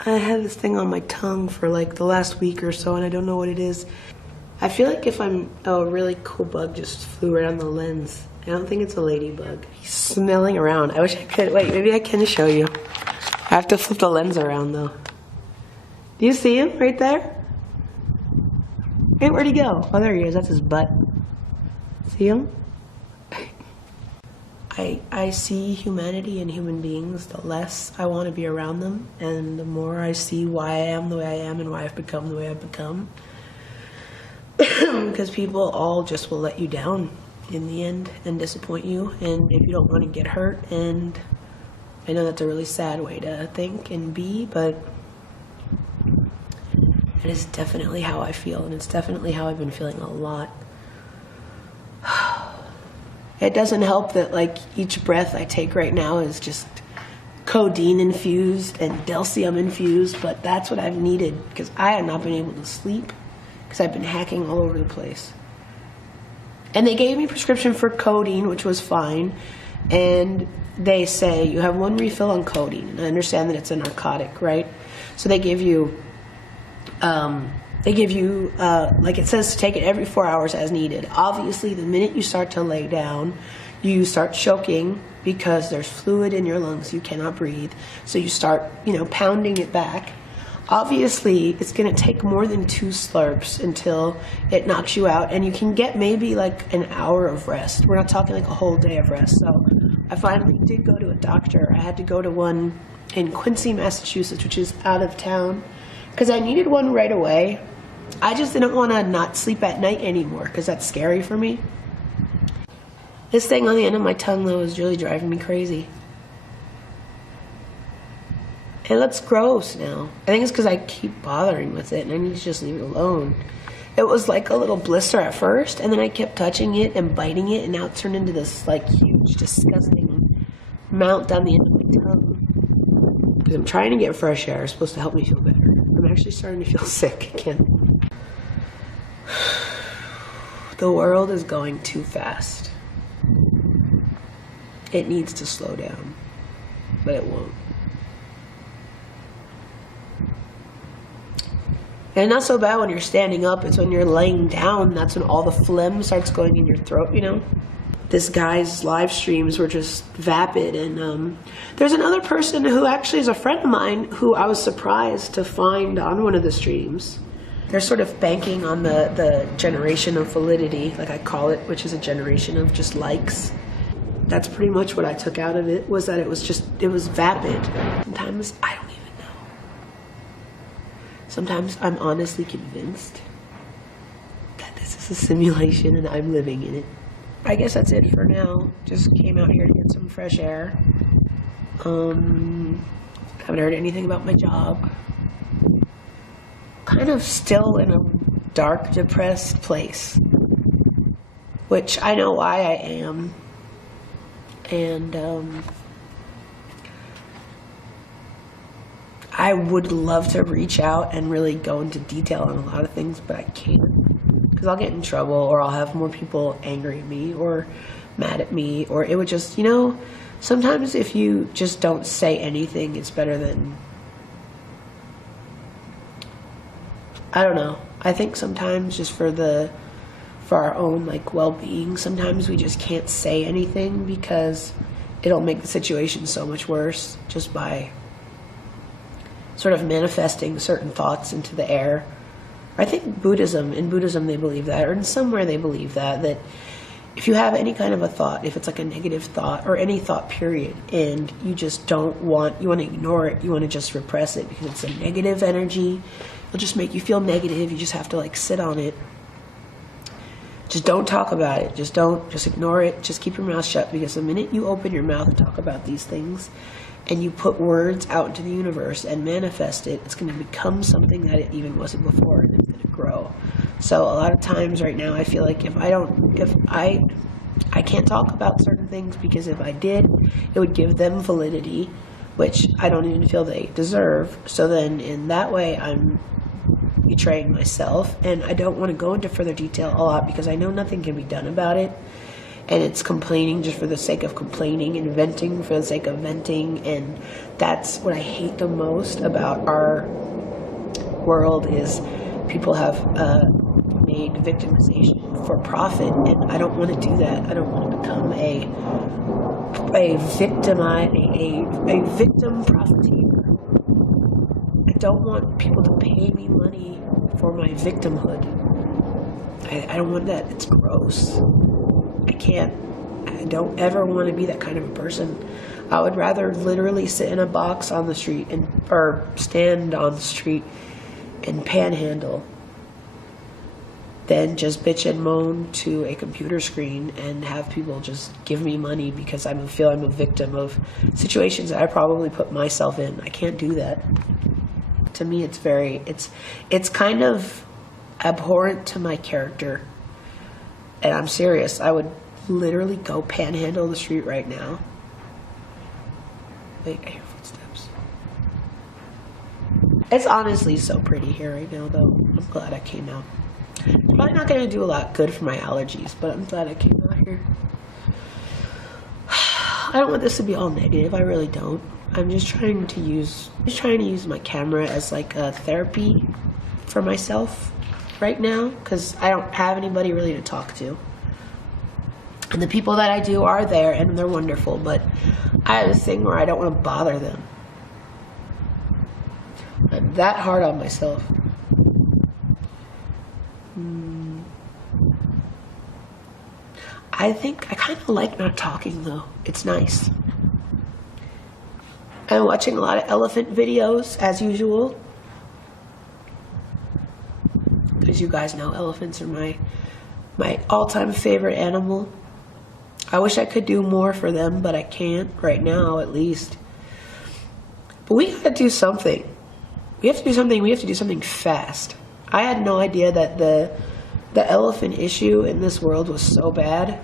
I had this thing on my tongue for like the last week or so, and I don't know what it is. I feel like if I'm, oh, a really cool bug just flew right on the lens. I don't think it's a ladybug. He's smelling around. I wish I could, wait, maybe I can show you. I have to flip the lens around though. Do you see him right there? Hey, where'd he go? Oh, there he is, that's his butt. See him? I see humanity and human beings, the less I want to be around them, and the more I see why I am the way I am and why I've become the way I've become. Because people all just will let you down in the end and disappoint you, and if you don't want to get hurt, and I know that's a really sad way to think and be, but it is definitely how I feel, and it's definitely how I've been feeling a lot. It doesn't help that like each breath I take right now is just codeine infused and Delcium infused, but that's what I've needed because I have not been able to sleep because I've been hacking all over the place. And they gave me a prescription for codeine, which was fine, and they say you have one refill on codeine, and I understand that it's a narcotic, right? So they give you like it says to take it every 4 hours as needed. Obviously, the minute you start to lay down, you start choking because there's fluid in your lungs. You cannot breathe. So you start, pounding it back. Obviously, it's going to take more than 2 slurps until it knocks you out, and you can get maybe like an hour of rest. We're not talking like a whole day of rest. So I finally did go to a doctor. I had to go to one in Quincy, Massachusetts, which is out of town, because I needed one right away. I just didn't want to not sleep at night anymore because that's scary for me. This thing on the end of my tongue, though, is really driving me crazy. It looks gross now. I think it's because I keep bothering with it and I need to just leave it alone. It was like a little blister at first, and then I kept touching it and biting it, and now it's turned into this like huge, disgusting mount down the end of my tongue. Because I'm trying to get fresh air. It's supposed to help me feel better. I'm actually starting to feel sick again. The world is going too fast. It needs to slow down, but it won't. And not so bad when you're standing up, it's when you're laying down, that's when all the phlegm starts going in your throat, This guy's live streams were just vapid, and there's another person who actually is a friend of mine who I was surprised to find on one of the streams. They're sort of banking on the generation of validity, like I call it, which is a generation of just likes. That's pretty much what I took out of it, was that it was vapid. Sometimes I don't even know. Sometimes I'm honestly convinced that this is a simulation and I'm living in it. I guess that's it for now. Just came out here to get some fresh air. Haven't heard anything about my job. Kind of still in a dark, depressed place, which I know why I am. And I would love to reach out and really go into detail on a lot of things, but I can't, because I'll get in trouble, or I'll have more people angry at me or mad at me, or it would just, sometimes if you just don't say anything, it's better than, I don't know. I think sometimes just for our own well-being, sometimes we just can't say anything because it'll make the situation so much worse just by sort of manifesting certain thoughts into the air. I think in Buddhism they believe that, or in somewhere they believe that if you have any kind of a thought, if it's like a negative thought or any thought period, and you just you want to ignore it, you want to just repress it because it's a negative energy, it'll just make you feel negative, you just have to sit on it. Just don't talk about it. Just ignore it. Just keep your mouth shut, because the minute you open your mouth and talk about these things and you put words out into the universe and manifest it, it's going to become something that it even wasn't before, and it's going to grow. So a lot of times right now I feel like if I can't talk about certain things, because if I did, it would give them validity, which I don't even feel they deserve. So then in that way I'm betraying myself, and I don't want to go into further detail a lot because I know nothing can be done about it. and it's complaining just for the sake of complaining and venting for the sake of venting. And that's what I hate the most about our world, is people have made victimization for profit, and I don't want to do that. I don't want to become a victim profiteer. I don't want people to pay me money for my victimhood. I don't want that. It's gross. I don't ever want to be that kind of a person. I would rather literally sit in a box on the street or stand on the street and panhandle than just bitch and moan to a computer screen and have people just give me money because I feel I'm a victim of situations that I probably put myself in. I can't do that. To me, it's kind of abhorrent to my character. And I'm serious. I would literally go panhandle the street right now. Wait, I hear footsteps. It's honestly so pretty here right now, though. I'm glad I came out. It's probably not going to do a lot good for my allergies, but I'm glad I came out here. I don't want this to be all negative. I really don't. I'm just trying to use my camera as like a therapy for myself right now, because I don't have anybody really to talk to. And the people that I do are there, and they're wonderful, but I have this thing where I don't want to bother them. I'm that hard on myself. I think I kind of like not talking, though. It's nice. I'm watching a lot of elephant videos, as usual. Because you guys know elephants are my all-time favorite animal. I wish I could do more for them, but I can't right now, at least. But we gotta do something. We have to do something. We have to do something fast. I had no idea that the elephant issue in this world was so bad.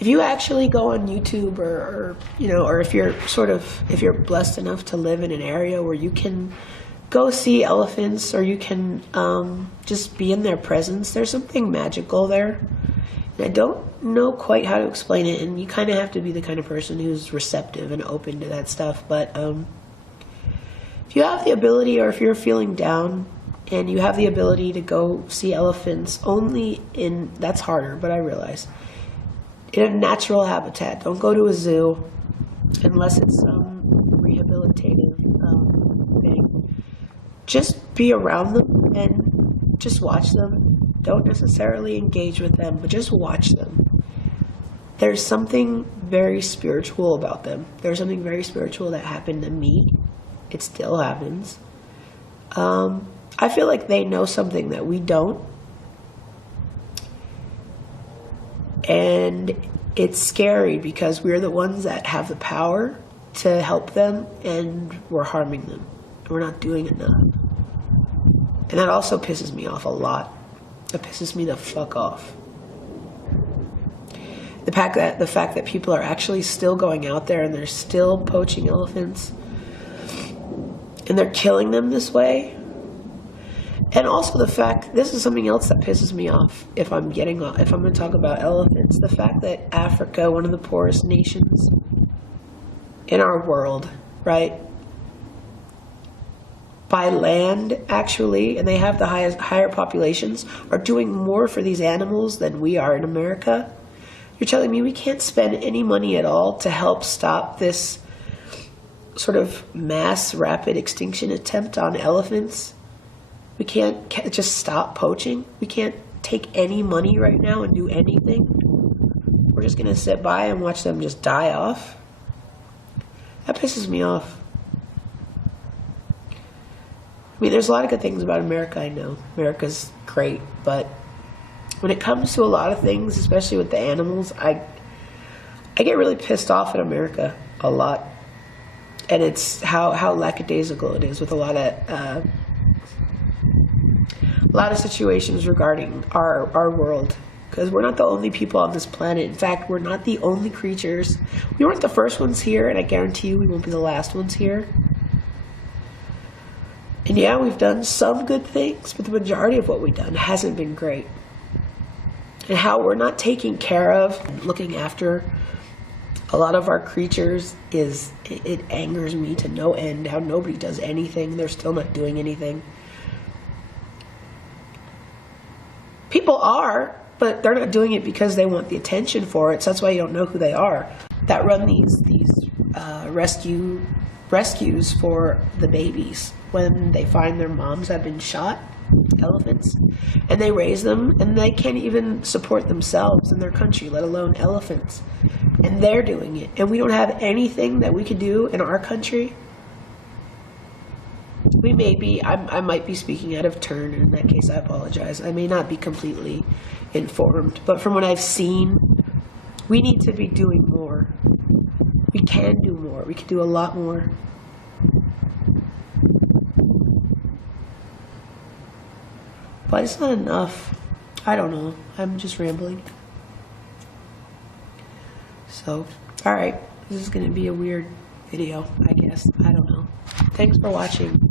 If you actually go on YouTube or if you're blessed enough to live in an area where you can go see elephants, or you can just be in their presence, there's something magical there. And I don't know quite how to explain it, and you kind of have to be the kind of person who's receptive and open to that stuff. But if you have the ability, or if you're feeling down and you have the ability to go see elephants, that's harder, but I realize, in a natural habitat. Don't go to a zoo unless it's some rehabilitative thing. Just be around them and just watch them. Don't necessarily engage with them, but just watch them. There's something very spiritual about them. There's something very spiritual that happened to me. It still happens. I feel like they know something that we don't. And it's scary because we're the ones that have the power to help them, and we're harming them. We're not doing enough. And that also pisses me off a lot. It pisses me the fuck off. The fact that people are actually still going out there and they're still poaching elephants, and they're killing them this way. And also the fact, this is something else that pisses me off if I'm going to talk about elephants, the fact that Africa, one of the poorest nations in our world, right, by land actually, and they have the higher populations, are doing more for these animals than we are in America. You're telling me we can't spend any money at all to help stop this sort of mass rapid extinction attempt on elephants? We can't just stop poaching. We can't take any money right now and do anything. We're just going to sit by and watch them just die off. That pisses me off. I mean, there's a lot of good things about America, I know. America's great, but when it comes to a lot of things, especially with the animals, I get really pissed off at America a lot. And it's how lackadaisical it is with a lot of situations regarding our world, because we're not the only people on this planet. In fact, we're not the only creatures. We weren't the first ones here, and I guarantee you we won't be the last ones here. And yeah, we've done some good things, but the majority of what we've done hasn't been great. And how we're not taking care of and looking after a lot of our creatures it angers me to no end. How nobody does anything. They're still not doing anything. People are, but they're not doing it because they want the attention for it. So that's why you don't know who they are. That run these rescues for the babies when they find their moms have been shot, elephants, and they raise them, and they can't even support themselves in their country, let alone elephants. And they're doing it, and we don't have anything that we could do in our country. We may be, I might be speaking out of turn, and in that case I apologize. I may not be completely informed, but from what I've seen, we need to be doing more. We can do more. We can do a lot more. But it's not enough. I don't know. I'm just rambling. So, alright. This is going to be a weird video, I guess. I don't know. Thanks for watching.